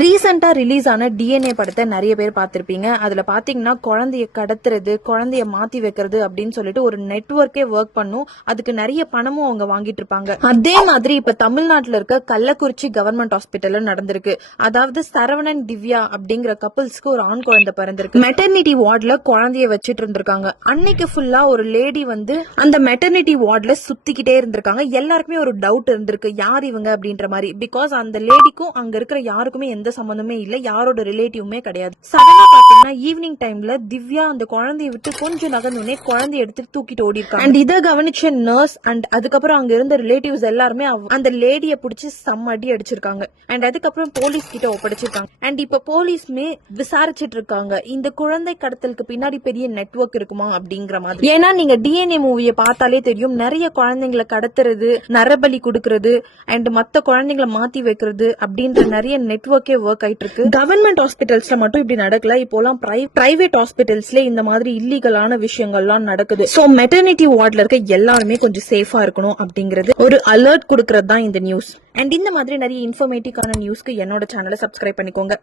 ரீசெண்டா ரிலீஸ் ஆன டிஎன்ஏ படத்தை நிறைய பேர் பார்த்திருப்பீங்க. அதுல பாத்தீங்கன்னா குழந்தைய கடத்துறது, குழந்தைய மாத்தி வைக்கிறது அப்படின்னு சொல்லிட்டு ஒரு நெட்வொர்க்கே ஒர்க் பண்ணும். அதுக்கு நிறைய பணமும் அவங்க வாங்கிட்டு இருப்பாங்க. அதே மாதிரி இப்ப தமிழ்நாட்டுல இருக்க கள்ளக்குறிச்சி கவர்மெண்ட் ஹாஸ்பிட்டல்ல நடந்திருக்கு. அதாவது சரவணன் திவ்யா அப்படிங்கிற கப்பிள்ஸ்க்கு ஒரு ஆண் குழந்தை பிறந்திருக்கு. மெட்டர்னிட்டி வார்டுல குழந்தைய வச்சிட்டு இருந்திருக்காங்க. அன்னைக்கு ஃபுல்லா ஒரு லேடி வந்து அந்த மெட்டர்னிட்டி வார்டுல சுத்திக்கிட்டே இருந்திருக்காங்க. எல்லாருக்குமே ஒரு டவுட் இருந்திருக்கு, யார் இவங்க அப்படின்ற மாதிரி. பிகாஸ் அந்த லேடிக்கும் அங்க இருக்கிற யாருக்குமே எந்த சம்பந்தமே இல்ல, யாரோட ரிலேட்டிவுமே கிடையாது. சடனா பாத்தீங்கன்னா ஈவினிங் டைம்ல திவ்யா அந்த குழந்தைய விட்டு கொஞ்சம் நகர்ந்தோடனே குழந்தைய எடுத்து தூக்கிட்டு ஓடி இருக்காங்க. அண்ட் இதை கவனிச்ச நர்ஸ் அண்ட் அதுக்கப்புறம் அங்க இருந்த ரிலேட்டிவ்ஸ் எல்லாருமே அந்த லேடிய பிடிச்சி செம்ம அடி அடிச்சிருக்காங்க. அண்ட் அதுக்கப்புறம் போலீஸ் கிட்ட ஒப்படைச்சிருக்காங்க. அண்ட் இப்ப போலீஸ்மே விசாரிச்சிட்டு இருக்காங்க, இந்த குழந்தை கடத்தலுக்கு பின்னாடி பெரிய நெட்வொர்க் இருக்குமா அப்படிங்கிற மாதிரி. ஏன்னா நீங்க டிஎன்ஏ மூவியை பார்த்தாலே தெரியும், நிறைய குழந்தைங்களை கடத்துறது, நரபலி கொடுக்கறது அண்ட் மத்த குழந்தைங்களை மாத்தி வைக்கிறது அப்படின்ற நிறைய நெட்வொர்க்கே ஒர்க் ஆயிட்டு இருக்கு. கவர்மெண்ட் ஹாஸ்பிட்டல்ஸ்ல மட்டும் இப்படி நடக்கல, இப்போலாம் பிரைவேட் ஹாஸ்பிட்டல்ஸ்ல இந்த மாதிரி இல்லீகலான விஷயங்கள்லாம் நடக்குது. சோ மெட்டர்னிட்டி வார்டுல இருக்க எல்லாருமே கொஞ்சம் சேஃபா இருக்கணும் அப்படிங்கிறது ஒரு அலர்ட் கொடுக்கறது தான் இந்த நியூஸ். அண்ட் இந்த மாதிரி நிறைய இன்ஃபர்மேட்டிவான நியூஸ்க்கு என்னோட சேனலை சப்ஸ்கிரைப் பண்ணிக்கோங்க.